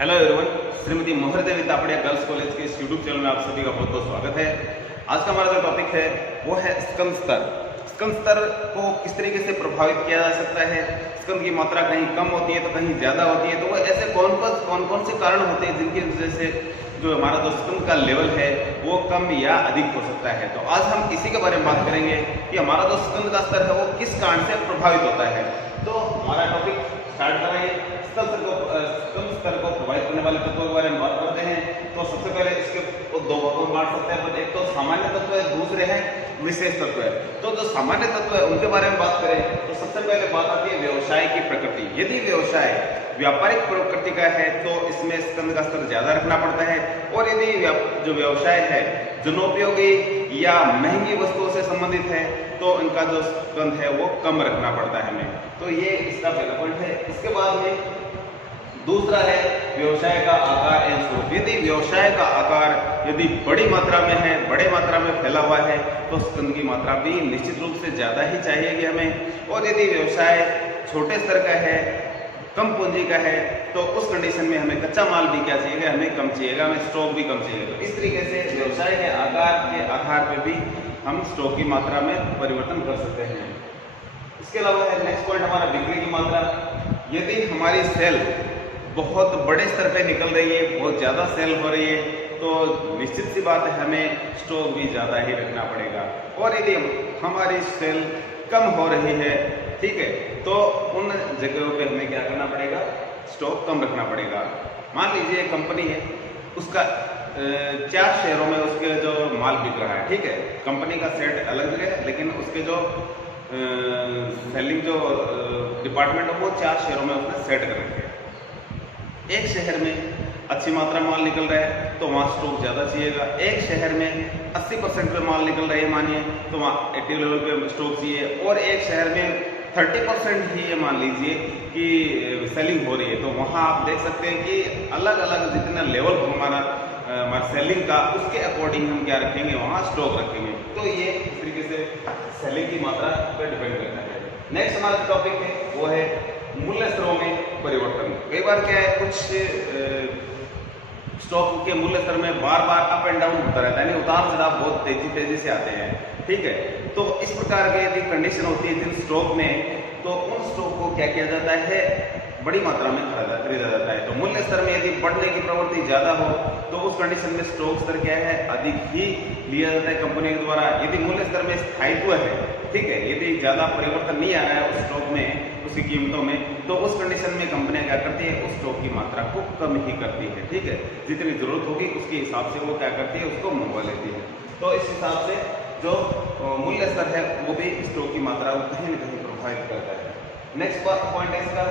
Hello everyone, Shrimati मोहर देवी Tapadia girls college के इस यूट्यूब चैनल में आप सभी का बहुत बहुत स्वागत है। आज का हमारा जो टॉपिक है वो है स्कंद स्तर। स्कंद स्तर को किस तरीके से प्रभावित किया जा सकता है। स्कंद की मात्रा कहीं कम होती है तो कहीं ज्यादा होती है, तो वो ऐसे कौन कौन से कारण होते हैं जिनकी वजह से जो हमारा जो स्कंद का लेवल है वो कम या अधिक हो सकता है। तो आज हम इसी के बारे में बात करेंगे कि हमारा जो स्कंद का स्तर है वो किस कारण से प्रभावित होता है। तो हमारा टॉपिक स्टार्ट करेंगे। स्कंद स्तर को प्रभावित करने वाले तत्वों के बारे में बात करते हैं। तो सबसे पहले इसके दो भागों में बांट सकते हैं, एक तो सामान्य तत्व है, दूसरे हैं विशेष तत्व है। तो जो सामान्य तत्व है उनके बारे में बात करें तो सबसे पहले बात आती है व्यवसाय की प्रकृति। यदि व्यवसाय व्यापारिक प्रकृति का है तो इसमें स्कंद का स्तर ज्यादा रखना पड़ता है, और यदि जो व्यवसाय है जनोपयोगी या महंगी वस्तुओं से संबंधित है तो इनका जो स्कंद है वो कम रखना पड़ता है हमें। तो ये इसका पहला पॉइंट है। इसके बाद में दूसरा है व्यवसाय का आकार एवं स्वरूप। यदि व्यवसाय का आकार यदि बड़ी मात्रा में है, बड़े मात्रा में फैला हुआ है तो स्कंद की मात्रा भी निश्चित रूप से ज्यादा ही चाहिएगी हमें। और यदि व्यवसाय छोटे स्तर का है, कम पूंजी का है, तो उस कंडीशन में हमें कच्चा माल भी क्या चाहिएगा, हमें कम चाहिएगा, हमें स्टॉक भी कम चाहिएगा। तो इस तरीके से व्यवसाय के आधार पे भी हम स्टॉक की मात्रा में परिवर्तन कर सकते हैं। इसके अलावा है नेक्स्ट पॉइंट हमारा बिक्री की मात्रा। यदि हमारी सेल बहुत बड़े स्तर पे निकल रही है, बहुत ज़्यादा सेल हो रही है, तो निश्चित सी बात है हमें स्टॉक भी ज़्यादा ही रखना पड़ेगा। और यदि हमारी सेल कम हो रही है, ठीक है, तो उन जगहों पे हमें क्या करना पड़ेगा, स्टॉक कम रखना पड़ेगा। मान लीजिए कंपनी है, उसका 4 शहरों में उसके जो माल बिक रहा है, ठीक है, कंपनी का सेट अलग जगह है, लेकिन उसके जो सेलिंग जो डिपार्टमेंट है वो 4 शहरों में उसने सेट कर रखे हैं। एक शहर में अच्छी मात्रा माल निकल रहा है तो वहाँ स्टॉक ज़्यादा चाहिएगा। एक शहर में 80% पे माल निकल रहा है मानिए, तो वहाँ 80 लेवल पे स्टॉक चाहिए। और एक शहर में 30% ही ये मान लीजिए कि सेलिंग हो रही है, तो वहाँ आप देख सकते हैं कि अलग अलग जितना लेवल हमारा सेलिंग का, उसके अकॉर्डिंग हम क्या रखेंगे, वहाँ स्टॉक रखेंगे। तो ये इस तरीके से सेलिंग की मात्रा पर डिपेंड करता है। नेक्स्ट हमारा टॉपिक है वो है मूल्य स्तरों में परिवर्तन। कई बार क्या है, कुछ स्टॉक के मूल्य स्तर में बार बार अप एंड डाउन होता रहता है, यानी उतार चढ़ाव बहुत तेजी से आते हैं, ठीक है। तो इस प्रकार के यदि कंडीशन होती है जिन स्टॉक में, तो उन स्टॉक को क्या किया जाता है, बड़ी मात्रा में खरीदा जाता है। तो मूल्य स्तर में यदि बढ़ने की प्रवृत्ति ज्यादा हो तो उस कंडीशन में स्टॉक स्तर क्या है, अधिक ही लिया जाता है कंपनी के द्वारा। यदि मूल्य स्तर में स्थायित्व है, ठीक है, यदि ज्यादा परिवर्तन नहीं आ रहा है उस स्टॉक में, उसकी कीमतों में, तो उस कंडीशन में कंपनियां क्या करती है, उस स्टॉक की मात्रा को कम ही करती है, ठीक है। जितनी जरूरत होगी उसके हिसाब से वो क्या करती है, उसको मंगवा लेती है। तो इस हिसाब से जो मूल्य स्तर है वो भी स्टॉक की मात्रा को कहीं न कहीं प्रभावित करता है। नेक्स्ट पॉइंट है इसका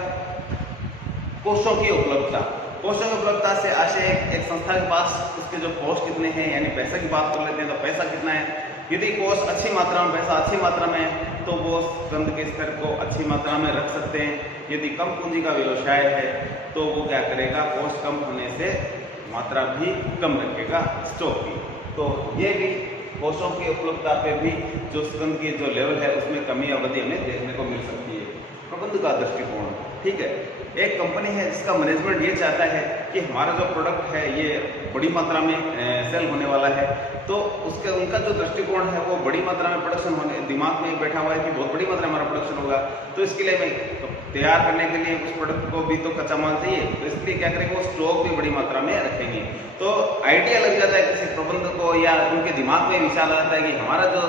कोषों की उपलब्धता। कोषों की उपलब्धता से आशय एक संस्था के पास उसके जो कोष कितने हैं, यानी पैसे की बात कर लेते हैं तो पैसा कितना है। यदि कोष अच्छी मात्रा में, पैसा अच्छी मात्रा में है तो वो स्कंद के स्तर को अच्छी मात्रा में रख सकते हैं। यदि कम पूंजी का व्यवसाय है तो वो क्या करेगा, कोष कम होने से मात्रा भी कम रखेगा स्टॉक की। तो ये भी कोषों की उपलब्धता पे भी जो स्कंद की जो लेवल है उसमें कमी अवधि हमें देखने को मिल सकती है। प्रबंध का दृष्टिकोण, ठीक है, एक कंपनी है जिसका मैनेजमेंट ये चाहता है कि हमारा जो प्रोडक्ट है ये बड़ी मात्रा में सेल होने वाला है, तो उनका जो दृष्टिकोण है वो बड़ी मात्रा में प्रोडक्शन होने, दिमाग में बैठा हुआ है कि बहुत बड़ी मात्रा में हमारा प्रोडक्शन होगा। तो इसके लिए तो तैयार करने के लिए उस प्रोडक्ट को भी तो कच्चा माल चाहिए, तो इसलिए क्या करेंगे, वो स्टॉक भी बड़ी मात्रा में रखेंगे। तो आइडिया लग जाता है किसी प्रबंधक को, या उनके दिमाग में विचार आ जाता है कि हमारा जो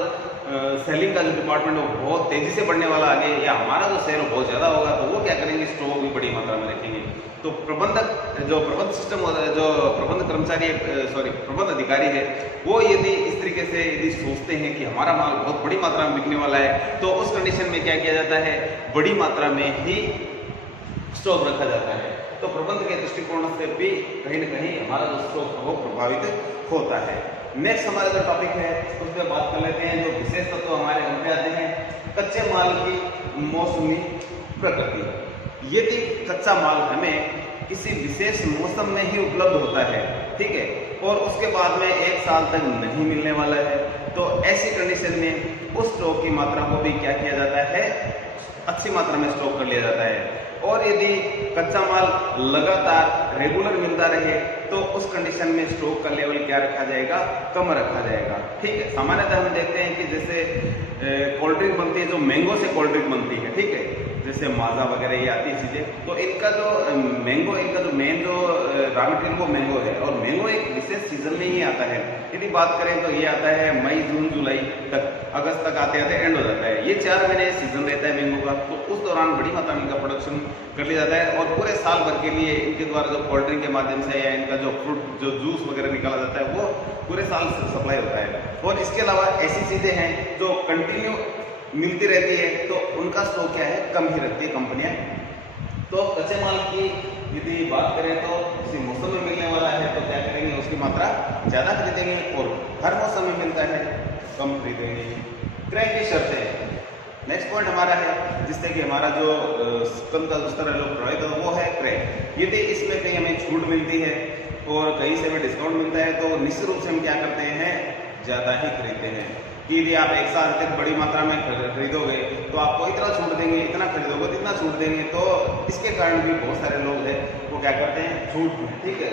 सेलिंग का जो डिपार्टमेंट हो बहुत तेजी से बढ़ने वाला आगे, या हमारा जो सेल बहुत ज्यादा होगा, तो वो क्या करेंगे, स्टॉक भी बड़ी मात्रा में रखेंगे। तो प्रबंधक जो प्रबंध सिस्टम जो प्रबंध कर्मचारी प्रबंध अधिकारी है, वो यदि इस तरीके से यदि सोचते हैं कि हमारा माल बहुत बड़ी मात्रा में बिकने वाला है, तो उस कंडीशन में क्या किया जाता है, बड़ी मात्रा में ही स्टॉक रखा जाता है। तो प्रबंध के दृष्टिकोण से भी कहीं न कहीं हमारा जो स्टॉक है वो प्रभावित होता है। नेक्स्ट हमारा जो टॉपिक है उस पर बात कर लेते हैं। जो विशेष तत्व हमारे उनपे आते हैं, कच्चे माल की मौसमी प्रकृति। यदि कच्चा माल हमें किसी विशेष मौसम में ही उपलब्ध होता है, ठीक है, और उसके बाद में 1 साल तक नहीं मिलने वाला है, तो ऐसी कंडीशन में उस स्टॉक की मात्रा को भी क्या किया जाता है, अच्छी मात्रा में स्टॉक कर लिया जाता है। और यदि कच्चा माल लगातार रेगुलर मिलता रहे तो उस कंडीशन में स्टॉक का लेवल क्या रखा जाएगा, कम रखा जाएगा, ठीक है। सामान्यतः हम देखते हैं कि जैसे कोल्ड ड्रिंक बनती है, जो मैंगो से कोल्ड ड्रिंक बनती है, ठीक है, जैसे माजा वगैरह ये आती है चीज़ें, तो इनका जो मैंगो, इनका जो मेन जो रॉ मटेरियल वो मैंगो है, और मैंगो एक विशेष सीजन में ही आता है। यदि बात करें तो ये आता है मई, जून, जुलाई तक, अगस्त तक आते आते एंड हो जाता है। ये 4 महीने सीजन रहता है मैंगो का, तो उस दौरान बड़ी मात्रा में इनका प्रोडक्शन कर लिया जाता है, और पूरे साल भर के लिए इनके द्वारा जो कोल्ड ड्रिंक के माध्यम से या इनका जो फ्रूट जो जूस वगैरह निकाला जाता है वो पूरे साल सप्लाई होता है। और इसके अलावा ऐसी चीज़ें हैं जो कंटिन्यू मिलती रहती है, तो उनका स्टॉक क्या है, कम ही रखती है कंपनियां। तो कच्चे माल की यदि बात करें तो किसी मौसम में मिलने वाला है तो क्या करेंगे, उसकी मात्रा ज़्यादा खरीदेंगे, और हर मौसम में मिलता है कम खरीदेंगे। क्रय की शर्तें नेक्स्ट पॉइंट हमारा है, जिससे कि हमारा जो स्कंद का स्तर है जो प्रभावित है वो है क्रय। यदि इसमें कहीं हमें छूट मिलती है और कहीं से हमें डिस्काउंट मिलता है तो निश्चित रूप से हम क्या करते हैं, ज़्यादा ही खरीदते हैं। कि यदि आप 1 साल तक बड़ी मात्रा में खरीदोगे तो आपको इतना छूट देंगे, इतना खरीदोगे तो इतना छूट देंगे, तो इसके कारण भी बहुत सारे लोग हैं वो क्या करते हैं, छूट, ठीक है,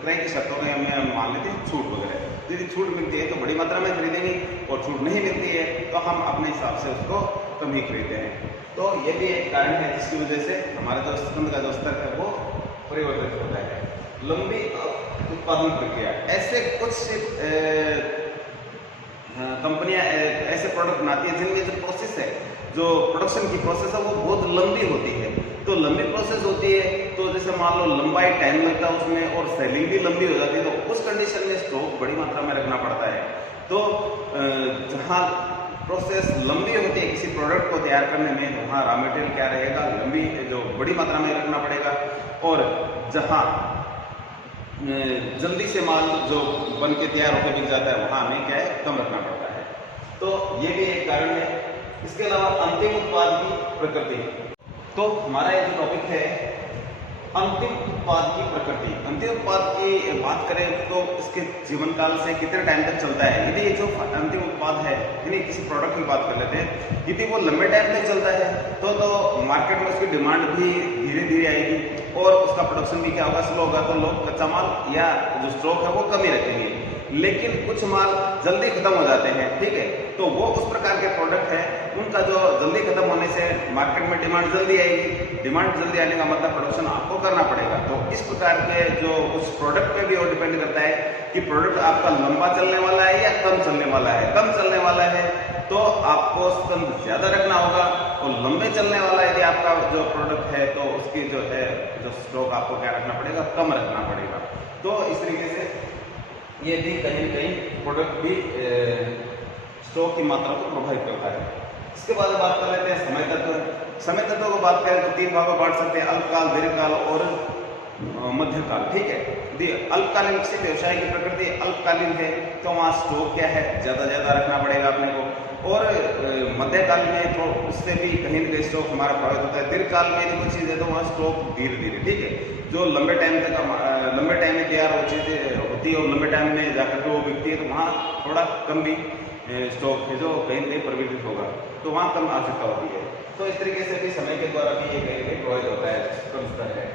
क्रय की शर्तों में हमें मान लेते हैं छूट वगैरह। यदि छूट मिलती है तो बड़ी मात्रा में खरीदेंगे, और छूट नहीं मिलती है तो हम अपने हिसाब से उसको कम ही खरीदते हैं। तो ये भी एक कारण है जिसकी वजह से हमारा जो स्कंद का जो स्तर है वो परिवर्तित होता है। लंबी उत्पादन प्रक्रिया, ऐसे कुछ कंपनियां ऐसे प्रोडक्ट बनाती है जिनमें जो प्रोसेस है, जो प्रोडक्शन की प्रोसेस है वो बहुत लंबी होती है। तो लंबी प्रोसेस होती है तो जैसे मान लो लंबाई टाइम लगता है उसमें, और सेलिंग भी लंबी हो जाती है, तो उस कंडीशन में स्टॉक बड़ी मात्रा में रखना पड़ता है। तो जहाँ प्रोसेस लंबी होती है किसी प्रोडक्ट को तैयार करने में, वहाँ रॉ मटेरियल क्या रहेगा, लंबी जो बड़ी मात्रा में रखना पड़ेगा, और जहाँ जल्दी से माल जो बन के तैयार होकर बिक जाता है वहाँ हमें क्या है, कम रखना पड़ता है। तो ये भी एक कारण है। इसके अलावा अंतिम उत्पाद की प्रकृति, तो हमारा ये जो टॉपिक है अंतिम उत्पाद की प्रकृति। अंतिम उत्पाद की बात करें तो इसके जीवन काल से कितने टाइम तक चलता है। यदि ये जो अंतिम उत्पाद है, यदि किसी प्रोडक्ट की बात कर लेते हैं, यदि वो लंबे टाइम तक चलता है तो मार्केट में उसकी डिमांड भी धीरे धीरे आएगी, और उसका प्रोडक्शन भी क्या होगा, स्लो होगा, तो लोग कच्चा माल या जो स्टॉक है वो कम ही रखेंगे। लेकिन कुछ माल जल्दी खत्म हो जाते हैं, ठीक है, तो वो उस प्रकार के प्रोडक्ट है उनका जो जल्दी खत्म होने से मार्केट में डिमांड जल्दी आएगी। डिमांड जल्दी आने का मतलब प्रोडक्शन आपको करना पड़ेगा। तो इस प्रकार के जो उस प्रोडक्ट पे भी और डिपेंड करता है कि प्रोडक्ट आपका लंबा चलने वाला है या कम चलने वाला है। कम चलने वाला है तो आपको स्कंद ज्यादा रखना होगा, और लंबे चलने वाला यदि आपका जो प्रोडक्ट है तो उसकी जो है जो स्टॉक आपको क्या रखना पड़ेगा, कम रखना पड़ेगा। तो इस तरीके से ये भी कहीं न कहीं प्रोडक्ट भी स्टॉक की मात्रा को प्रभावित करता है। इसके बाद बात कर लेते हैं समय तत्व। समय तत्व को बात करें तो 3 भागों में बांट सकते हैं, अल्पकाल, दीर्घकाल और मध्यकाल, ठीक है। यदि अल्पकालीन विकसित व्यवसाय की प्रकृति अल्पकालीन है तो वहाँ स्टॉक क्या है, ज्यादा रखना पड़ेगा अपने को, और मध्यकाल में तो उससे भी कहीं न कहीं स्टॉक हमारा प्रभावित होता है। दीर्घकाल में यदि कुछ चीज़ है तो वहाँ स्टॉक धीरे धीरे, ठीक है, जो लंबे टाइम में तैयार हो चीज़ें होती है और लंबे टाइम में जाकर के वो बिकती है, तो वहाँ थोड़ा कम भी स्टॉक है जो कहीं न कहीं परिवर्तित होगा, तो वहाँ कम आवश्यकता होती है। तो इस तरीके से भी समय के द्वारा भी ये कहीं कहीं प्रभावित होता है, कम स्तर है।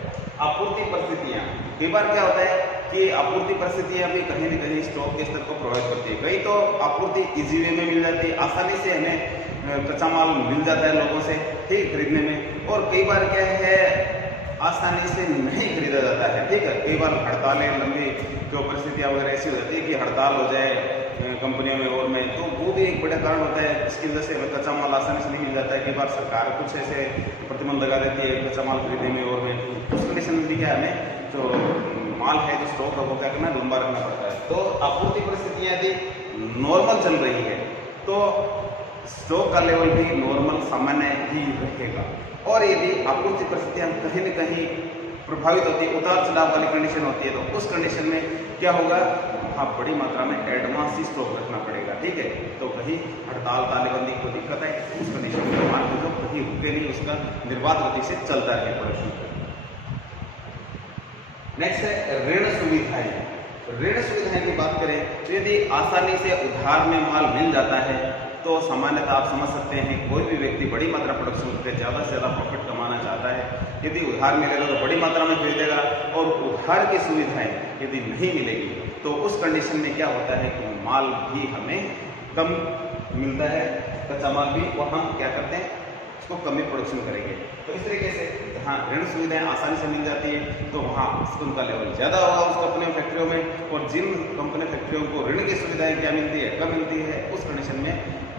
आपूर्ति परिस्थितियाँ, कई बार क्या होता है कि आपूर्ति परिस्थितियाँ भी कहीं न कहीं स्टॉक के स्तर को प्रभावित करती है। कई तो आपूर्ति इजी वे में मिल जाती है, आसानी से हमें कच्चा माल मिल जाता है लोगों से, ठीक, खरीदने में, और कई बार क्या है आसानी से नहीं खरीदा जाता है, ठीक है। कई बार हड़तालें, लंबी जो परिस्थितियाँ वगैरह ऐसी हो जाती है कि हड़ताल हो जाए कंपनियों में और में, तो वो भी एक बड़ा कारण होता है जिसकी वजह से हमें कच्चा माल आसानी से नहीं मिल जाता है। कई बार सरकार कुछ ऐसे प्रतिबंध लगा देती है कच्चा माल खरीदने में और में, उस कंडीशन में भी क्या हमें जो माल है, जो स्टॉक है, वो क्या करना, लंबा रखना पड़ता है। तो आपूर्ति परिस्थितियाँ यदि नॉर्मल चल रही है तो स्टॉक का लेवल भी नॉर्मल सामान्य ही रहेगा, और यदि आपूर्ति परिस्थितियाँ कहीं न कहीं प्रभावित होती है, उतार चढ़ाव वाली कंडीशन होती है, तो उस कंडीशन में क्या होगा, वहाँ बड़ी मात्रा में एडवांस ही स्टॉक रखना पड़ेगा, ठीक है। तो कहीं हड़ताल, तालेबंदी को दिक्कत है, उस कंडीशन में मार्केट जो कहीं रुके नहीं, उसका निर्बाध गति से चलता रहे प्रोडक्शन। नेक्स्ट है ऋण सुविधाएं। ऋण सुविधाएं की बात करें तो यदि आसानी से उधार में माल मिल जाता है तो सामान्यतः आप समझ सकते हैं कोई भी व्यक्ति बड़ी मात्रा प्रोडक्शन करके ज़्यादा से ज़्यादा प्रॉफिट कमाना चाहता है। यदि उधार मिलेगा तो बड़ी मात्रा में खरीदेगा, और उधार की सुविधाएं यदि नहीं मिलेगी तो उस कंडीशन में क्या होता है कि माल भी हमें कम मिलता है, कच्चा माल भी, और हम क्या करते हैं उसको कम ही प्रोडक्शन करेंगे। तो इस तरीके से जहाँ ऋण सुविधाएं आसानी से मिल जाती है तो वहाँ स्कम का लेवल ज़्यादा होगा उस कंपनी फैक्ट्रियों में, और जिन कंपनी फैक्ट्रियों को ऋण की सुविधाएं क्या मिलती है, कम मिलती है, उस कंडीशन में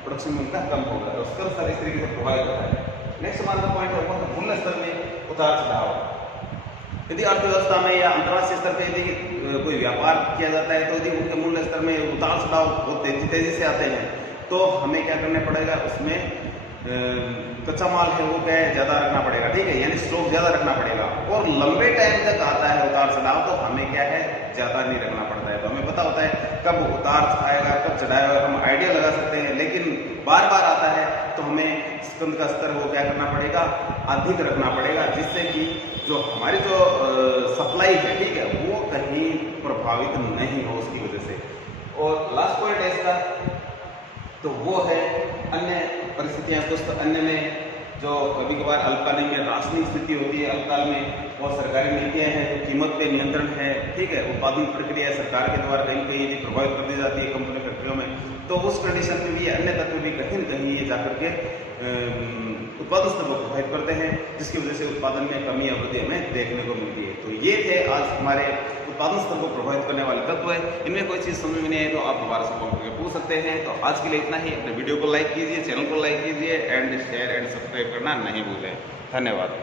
प्रोडक्शन में उनका कम होगा। तो स्कम स्तर इस तरीके से प्रोवाइड होता है। नेक्स्ट हमारा पॉइंट है वो मूल्य स्तर में उतार चढ़ाव। यदि अर्थव्यवस्था में या अंतर्राष्ट्रीय स्तर पर यदि कोई व्यापार किया जाता है तो यदि उनके मूल्य स्तर में उतार चढ़ाव बहुत तेजी से आते हैं तो हमें क्या करना पड़ेगा, उसमें कच्चा माल है वो क्या है ज़्यादा रखना पड़ेगा, ठीक है, यानी स्टॉक ज़्यादा रखना पड़ेगा। और लंबे टाइम तक आता है उतार चढ़ाव तो हमें क्या है ज़्यादा नहीं रखना पड़ता है। तो हमें पता होता है कब उतार आएगा कब चढ़ाएगा, हम आइडिया लगा सकते हैं, लेकिन बार बार आता है तो हमें स्कंद का स्तर वो क्या करना पड़ेगा, अधिक रखना पड़ेगा, जिससे कि जो हमारी जो सप्लाई है, ठीक है, वो कहीं प्रभावित नहीं हो उसकी वजह से। और लास्ट पॉइंट है इसका तो वो है अन्य परिस्थितियां। कुछ अन्य में जो कभी कभार अल्पकालीन में राशनिक स्थिति होती है, अल्पकाल में, और सरकारी नीतियां हैं, कीमत पे नियंत्रण है, ठीक है, उत्पादन प्रक्रिया सरकार के द्वारा कहीं कहीं यदि प्रभावित कर दी जाती है कंपनी फैक्ट्रियों में, तो उस कंडीशन में भी अन्य तत्व भी कहीं न कहीं ये जाकर के उत्पादन स्तर को प्रभावित करते हैं, जिसकी वजह से उत्पादन में कमी या वृद्धि हमें देखने को मिलती है। तो ये थे आज हमारे उत्पादन स्तर को प्रभावित करने वाले तत्व है। इनमें कोई चीज़ समझ में नहीं आई तो आप दोबारा से कॉल करके पूछ सकते हैं। तो आज के लिए इतना ही। अपने वीडियो को लाइक कीजिए, चैनल को लाइक कीजिए, एंड शेयर एंड सब्सक्राइब करना नहीं भूलें। धन्यवाद।